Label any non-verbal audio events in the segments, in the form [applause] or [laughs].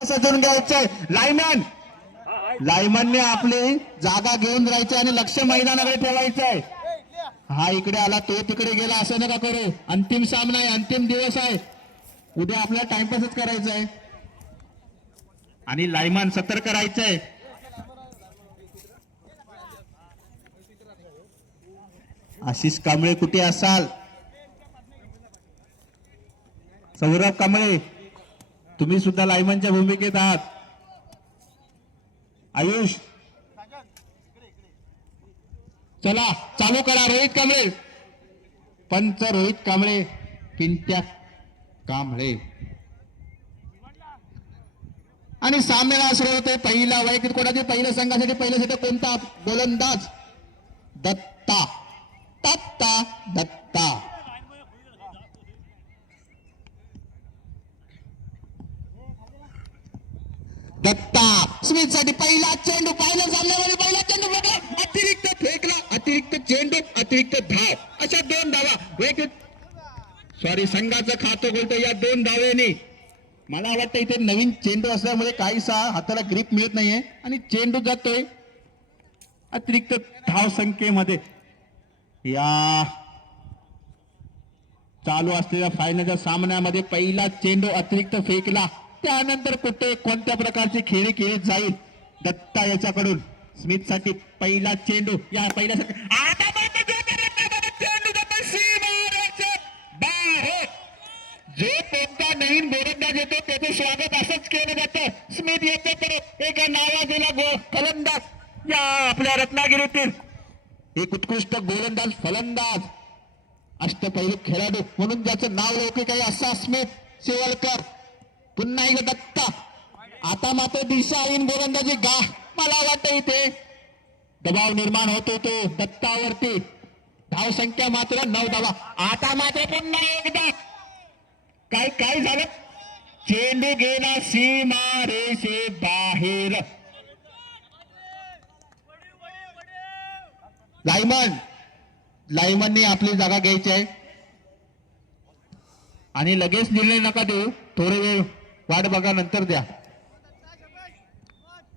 सजून घ्यायचंय. लायमन! लायमनने आपली जागा घेऊन राहायची आणि लक्ष मैदानाकडे ठेवायचंय. हा इकडे आला तो तिकडे गेला असं नका करू. अंतिम सामना आहे अंतिम दिवस आहे. उद्या आपल्याला टाइमपासच करायचा आहे आणि लायमन सतर्क करायचंय आशिष कांबळे कुठे असाल? सौरभ कांबळे तुम्ही सुद्धा लायमनच्या भूमिकेत आहात. आयुष. चला चालू करा रोहित कांबळे. पंच रोहित कांबळे पिंट्या कांबळे. आणि सामन्याला सुरू होते पहिला वैयक्तिक कोणाचे पहिल्या संघासाठी पहिल्यासाठी कोणता गोलंदाज? दत्ता. दत्ता दत्ता. दत्ता स्मिथसाठी पहिला चेंडू पहिल्या सामन्यामध्ये पहिला चेंडू बघा. अतिरिक्त फेकला अतिरिक्त चेंडू अतिरिक्त धाव. अशा दोन धावा. वैयक्तिक सॉरी संघाचं खातं बोलतो या दोन धावेने. मला वाटतं इथे नवीन चेंडू असल्यामुळे काहीसा हाताला ग्रीप मिळत नाहीये आणि चेंडू जातोय अतिरिक्त धाव संख्येमध्ये. या. चालू असलेल्या फायनलच्या सामन्यामध्ये पहिला चेंडू अतिरिक्त फेकला. त्यानंतर कुठे कोणत्या प्रकारची खेळी खेळी जाईल? दत्ता याच्याकडून. स्मिथसाठी पहिला चेंडू. या पहिल्या जे कोणता नवीन गोलंदाज येतो त्याचं स्वागत असंच केलं जातं. स्मिथ येत एका नावाजलेला गो फलंदाज. या आपल्या रत्नागिरीतील. एक उत्कृष्ट गोलंदाज फलंदाज. अष्टपैलू खेळाडू. म्हणून ज्याचं नाव लौकिक आहे असा स्मिथ शेवलकर पुन्हा एकदा दत्ता. आता मात्र दिशाहीन गोलंदाजी गा. मला वाटतं इथे दबाव निर्माण होतो तो दत्तावरती. धाव संख्या मात्र नऊ धावा. आता मात्र पुन्हा एकदा. काय काय झालं? चेंडू गेला सीमा रेषे बाहेर. लायमन लायमनने आपली जागा घ्यायची आहे. आणि लगेच निर्णय नका देऊ. थोडे वेळ वाट बघा नंतर द्या.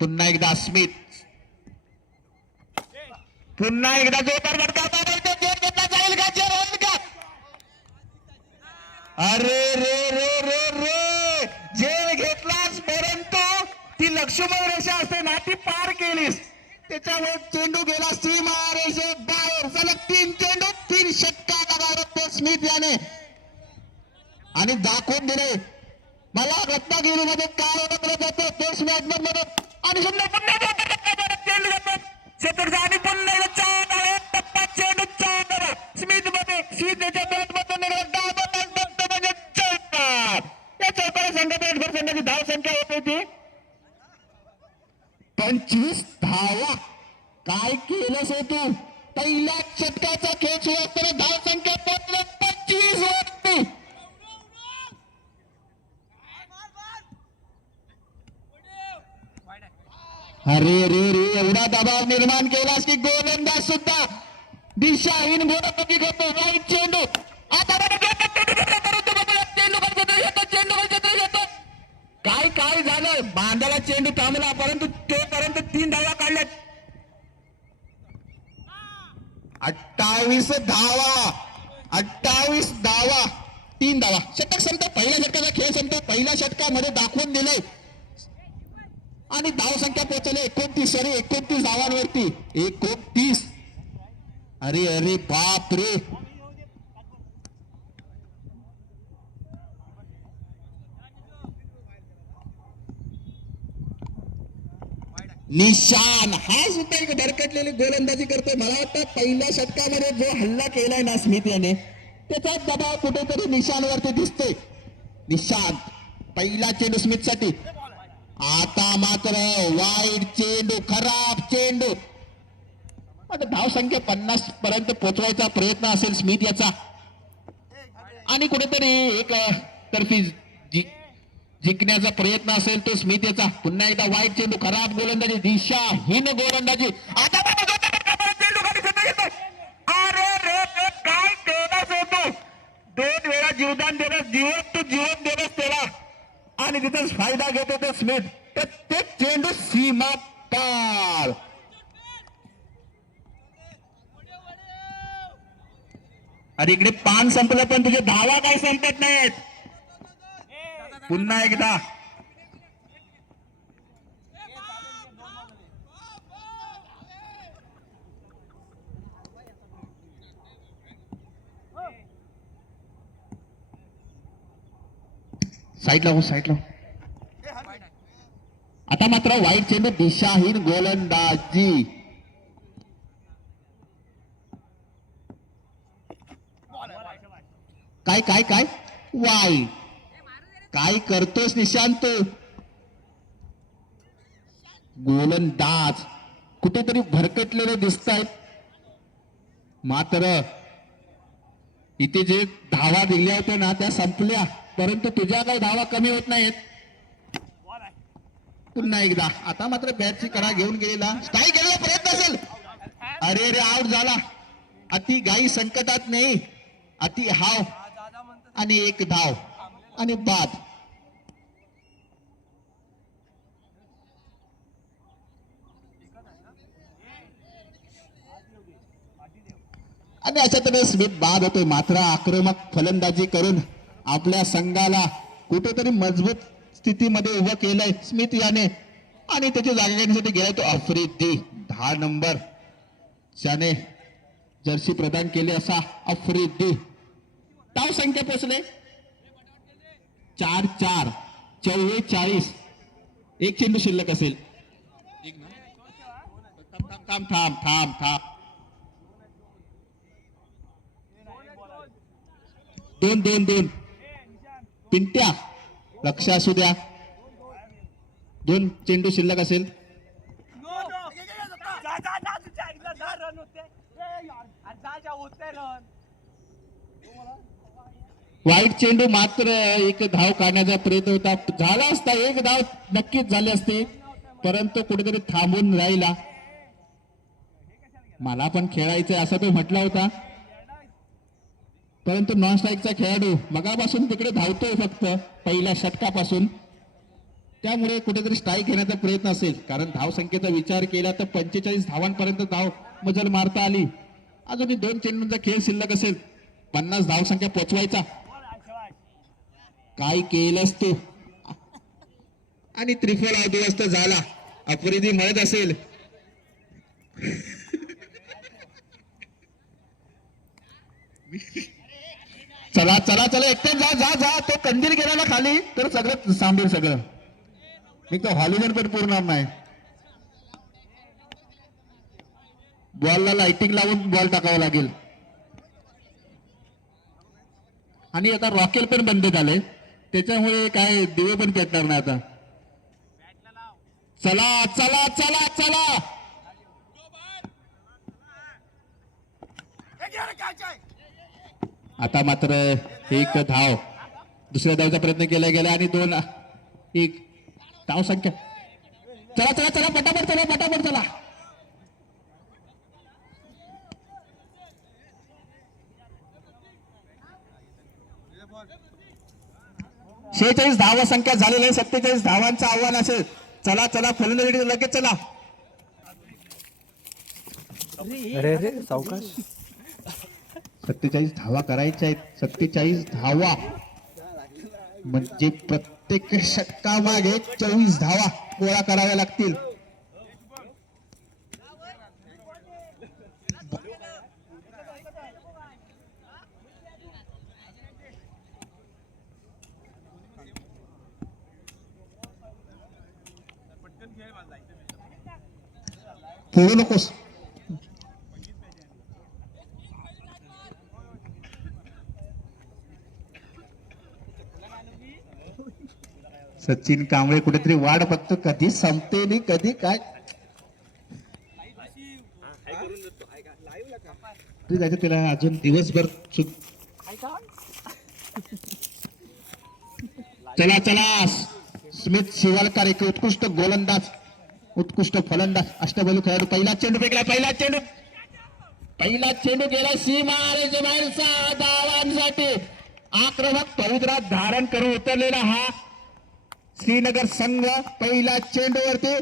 पुन्हा एकदा स्मिथ पुन्हा एकदा जोरदार फटका जाईल का जोर होईल का? अरे रे रे रे रे! जेल घेतलास परंतु ती लक्ष्मण रेषा असते ना ती पार केलीस. त्याच्यामुळे चेंडू गेला सीमा रेषे बाहेर. सलग तीन चेंडू तीन षटका लगावत स्मिथ याने. आणि दाखवून दिले मला रत्नागिरीमध्ये काय ओळखलं जातं टेस्ट मॅच मध्ये आणि सुंदर पुन्हा दोन टप्पा क्षेत्रचा आणि पुन्हा चार टप्पा चेंडू चार स्मिथमध्ये स्मिथ याच्या मधून म्हणजे चौकार या चौकारा संघाच्या संघाची धाव संख्या होती ती पंचवीस धावा. काय केलंस हे तू? पहिल्या षटकाचा खेळ सुरू असताना धाव संख्या पंचवीस होती अरे रे रे एवढा दबाव निर्माण केलास की गोलंदाज सुद्धा दिशाहीन गोलंदाजी करतो वाईट चेंडू आता बाबा काय काय झालं बांधाला चेंडू थांबला परंतु तोपर्यंत तीन धावा काढल्यात अठ्ठावीस धावा अठ्ठावीस धावा तीन धावा षटक संपतो पहिल्या षटकाचा खेळ संपतो पहिल्या षटकामध्ये दाखवून दिले आणि धाव संख्या एकोणतीस सॉरी एकोणतीस धावांवरती एकोणतीस. अरे अरे बाप रे. निशान. हा सुद्धा एक भरकटलेली गोलंदाजी करतोय. मला वाटतं पहिल्या षटकामध्ये जो हल्ला केलाय ना स्मिथ याने त्याचा दबाव कुठेतरी निशानवरती दिसतोय. निशान. पहिला चेंडू स्मिथसाठी आता मात्र वाईट चेंडू खराब चेंडू. आता धाव संख्या पन्नास पर्यंत पोचवायचा प्रयत्न असेल स्मिथ याचा. आणि कुठेतरी एक तर्फी जिंकण्याचा प्रयत्न असेल तो स्मिथ याचा. पुन्हा एकदा वाईट चेंडू खराब गोलंदाजी दिशाहीन गोलंदाजी. आता काय दोन वेळा जीवदान देण्यास जीवन तू जीवन देण्यास आणि तिथेच फायदा घेते तो स्मिथ प्रत्येक चेंडू सीमा पार. अरे इकडे पान संपलं पण तुझे धावा काय संपत नाहीत. पुन्हा एकदा. साईडला हो साईडला हो. आता मात्र वाईट चेंडू दिशाहीन गोलंदाजी. काय काय काय? वाय काय करतोस निशांत गोलंदाज. कुठेतरी भरकटलेले दिसत आहेत मात्र इथे जे धावा दिल्या होत्या ना त्या संपल्या. परंतु तुझ्या काही धावा कमी होत नाहीत. पुन्हा एकदा. आता मात्र बॅटची करा घेऊन गेलेला. स्ट्राईक गेलेला प्रयत्न असेल. अरे रे आउट झाला. अति गाई संकटात नाही. अति हाव आणि एक धाव आणि बाद. आणि अशा तऱ्हे स्मिथ बाद होतोय. मात्र आक्रमक फलंदाजी करून आपल्या संघाला कुठेतरी मजबूत स्थितीमध्ये उभं केलंय स्मिथ याने. आणि त्याची जागा घेण्यासाठी गेलाय तो आफ्रिदी. दहा नंबर. त्याने जर्सी प्रदान केली असा आफ्रिदी. टाव संख्या पोचले चार चार. चव्वेचाळीस एक चेंडू शिल्लक असेल. थांब थांब थांब थांब. दोन दोन दोन. पिंट्या लक्ष असू द्या. दोन चेंडू शिल्लक असेल. वाईट चेंडू मात्र एक धाव काढण्याचा प्रयत्न होता. झाला असता एक धाव नक्कीच झाली असती. परंतु कुठेतरी थांबून राहिला. मला पण खेळायचंय असं तो म्हटला होता. परंतु नॉन स्ट्राईकचा खेळाडू मगापासून तिकडे धावतोय फक्त पहिल्या षटकापासून. त्यामुळे कुठेतरी स्ट्राईक घेण्याचा प्रयत्न असेल. कारण धावसंख्येचा विचार केला तर पंचेचाळीस धावांपर्यंत धाव मजल मारता आली. अजूनही दोन चेंडूंचा खेळ शिल्लक असेल. पन्नास धावसंख्या पोचवायचा. काय केलंस तू? आणि त्रिफल उद्ध्वस्त झाला. अपरिधी म्हणत असेल. [laughs] चला चला चला एकटे जा जा जा. तो कंदील गेला ना खाली. तर सगळं सांबेल सगळं. मी तो हॉलिजन पण पूर्ण नाही बॉलला लाइटिंग लावून बॉल टाकावा लागेल. आणि आता रॉकेल पण बंद झाले त्याच्यामुळे काय दिवे पण पेटणार नाही आता. चला चला चला चला. आता मात्र एक धाव. दुसऱ्या धावचा प्रयत्न केला गेला आणि दोन एक धाव संख्या. चला चला चला पटापट चला पटापट चला. शेहेचाळीस धावा संख्या झालेली आहे. सत्तेचाळीस धावांचं आव्हान असेल. चला चला फलंदाजी लगेच चला. अरे अरे सावकाश. सत्तेचाळीस धावा करायच्या आहेत. सत्तेचाळीस धावा. म्हणजे प्रत्येक षटकामागे चोवीस धावा गोळा कराव्या लागतील. पुढे नकोस. सचिन कांबळे कुठेतरी वाट बघतो कधी संपते नाही कधी काय. ठीक आहे तिला अजून दिवसभर चला चला. स्मित शिवालकर एक उत्कृष्ट गोलंदाज उत्कृष्ट फलंदाज अष्टबलू खेळाडू. पहिला चेंडू फेकला पहिला चेंडू. पहिला चेंडू गेला सीमा बाहेर धावांसाठी आक्रमक पवित्रात धारण करून उतरलेला हा श्रीनगर संघ पहिला चेंडूवरती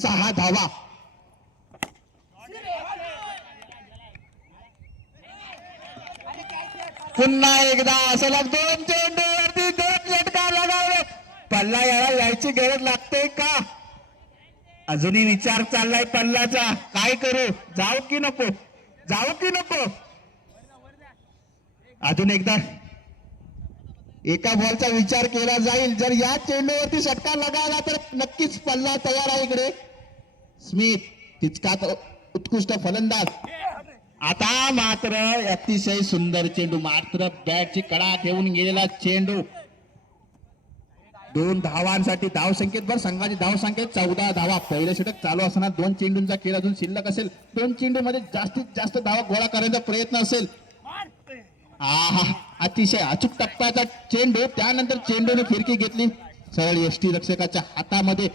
सहा धावा. पुन्हा एकदा असं दोन चेंडूवरती दोन षटकार लगावले पल्ला याला यायची गरज लागते का? अजूनही विचार चाललाय पल्लाचा काय करू? जाऊ की नको? जाऊ की नको? अजून एकदा एका बॉलचा विचार केला जाईल. जर या चेंडूवरती षटकार लगावला तर नक्कीच पल्ला तयार आहे इकडे. स्मिथ तितकाच उत्कृष्ट फलंदाज. आता मात्र अतिशय सुंदर चेंडू मात्र बॅटची कडा ठेवून गेलेला चेंडू. दोन धावांसाठी धाव संख्येत भर संघाची धाव संख्येत चौदा धावा. पहिलं षटक चालू असताना दोन चेंडूंचा खेळ अजून शिल्लक असेल. दोन चेंडू मध्ये जास्तीत जास्त धावा गोळा करण्याचा प्रयत्न असेल. आहा अतिशय अचूक टप्प्याचा चेंडू त्यानंतर चेंडूने फिरकी घेतली. सरळ यष्टी रक्षकाच्या हातामध्ये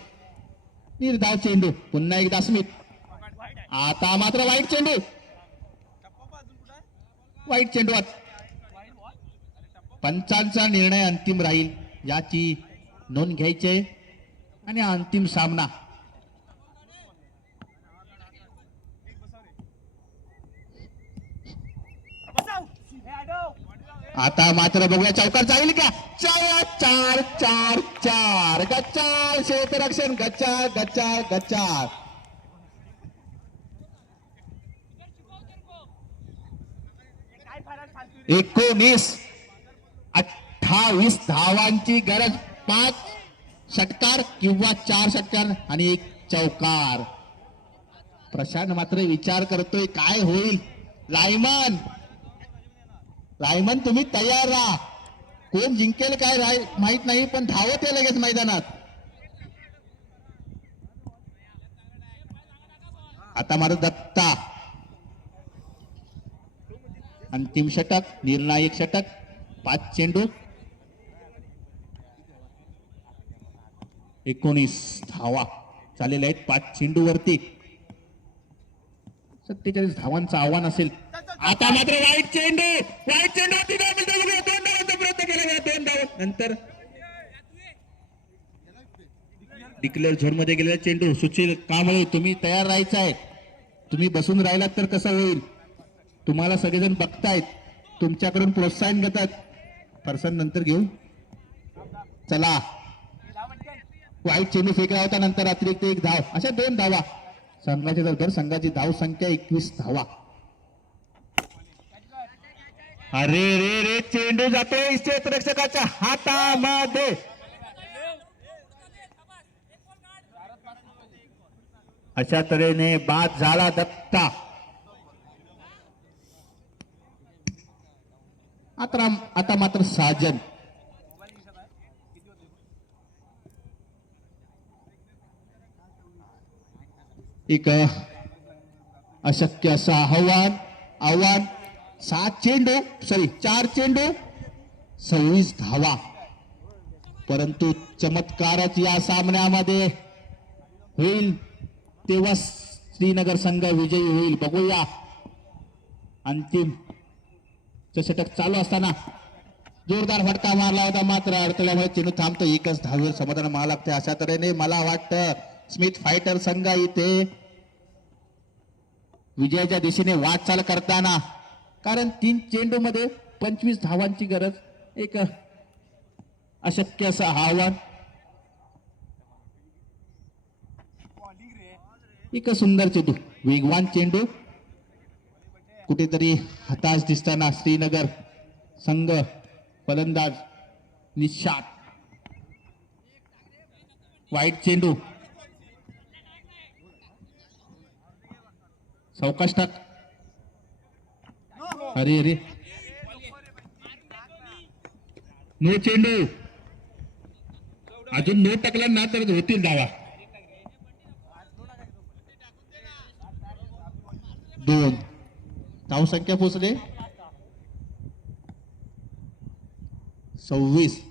निर्धाव चेंडू पुन्हा एकदा स्मिथ आता मात्र वाईट चेंडू. वाईट चेंडू पंचांचा निर्णय अंतिम राहील याची नोंद घ्यायची आहे. आणि अंतिम सामना आता मात्र बघूया चौकार जाईल का? चार चार चार चार. गच्चार क्षेत्ररक्षण गच्चार गच्चार गच्चार एकोणीस अठ्ठावीस धावांची गरज. पाच षटकार किंवा चार षटकार आणि एक चौकार. प्रशांत मात्र विचार करतोय काय होईल? लायमन. लायमन तुम्ही तयार राहा. कोण जिंकेल काय राय- माहीत नाही पण धावत आहे लगेच मैदानात. आता मात्र दत्ता. अंतिम षटक निर्णायक षटक पाच चेंडू. एकोणीस धावा झालेल्या आहेत पाच चेंडू वरती सत्तेचाळीस धावांचं आव्हान असेल. आता मात्र वाईट चेंडू वाईट चेंडू वरती दोन मिनिटं दोन धावांचा प्रयत्न केला गेला दोन धाव नंतर डिक्लेअर झोनमध्ये गेलेला चेंडू. सुशील कांबळे तुम्ही तयार राहायचं आहे. तुम्ही बसून राहिलात तर कसं होईल? तुम्हाला सगळेजण बघतायत. तुमच्याकडून प्रोत्साहन घेतात. पर्सन नंतर घेऊ. चला. वाईट चेंडू फेकला होता नंतर अतिरिक्त एक धाव. अशा दोन धावा. संघाचे दर संघाची धाव संख्या एकवीस धावा. अरे रे रे चेंडू जातोय क्षेत्ररक्षकाच्या हातामध्ये. अशा तऱ्हेने बाद झाला दत्ता. आता आता मात्र साजन. एक अशक्य असं आव्हान आव्हान. सात चेंडू सॉरी चार चेंडू सव्वीस धावा. परंतु चमत्कारच या सामन्यामध्ये होईल तेव्हा श्रीनगर संघ विजयी होईल. बघूया. अंतिम चषटक चालू असताना जोरदार फटका मारला होता मात्र अडथळ्यामुळे चेंडू थांबतो. एकच धावीवर समाधान मला लागते अशा तऱ्हेने मला वाटतं स्मिथ फायटर संघ इथे विजयाच्या दिशेने वाटचाल करताना कारण तीन चेंडूमध्ये पंचवीस धावांची गरज एक अशक्य असं आव्हान. एक सुंदर चेंडू वेगवान चेंडू. कुठेतरी हताश दिसताना श्रीनगर संघ फलंदाज निशात. वाईट चेंडू. सावकाश टाक अरे अरे. नो चेंडू. अजून नो टाकला ना तर होतील डावा. दोन. धाव संख्या पोचले. सव्वीस.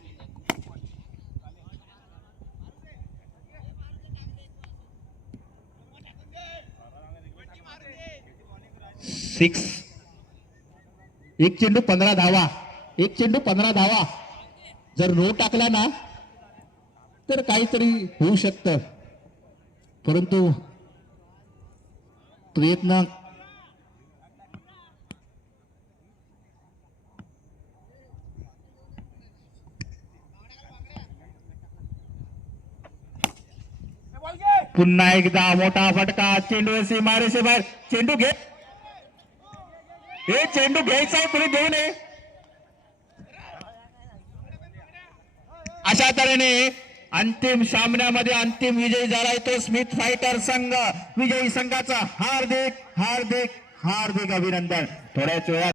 सिक्स. एक चेंडू पंधरा धावा. एक चेंडू पंधरा धावा. जर नो टाकला ना तर काहीतरी होऊ शकतं. परंतु प्रयत्न पुन्हा एकदा मोठा फटका चेंडू सीमारेषे बाहेर. चेंडू घे. हे चेंडू घ्यायचा आहे तुम्ही देऊ नये अशा तऱ्हेने अंतिम सामन्यामध्ये अंतिम विजयी झालाय तो स्मिथ फायटर संघ. विजयी संघाचा हार्दिक हार्दिक हार्दिक अभिनंदन. थोड्याच वेळात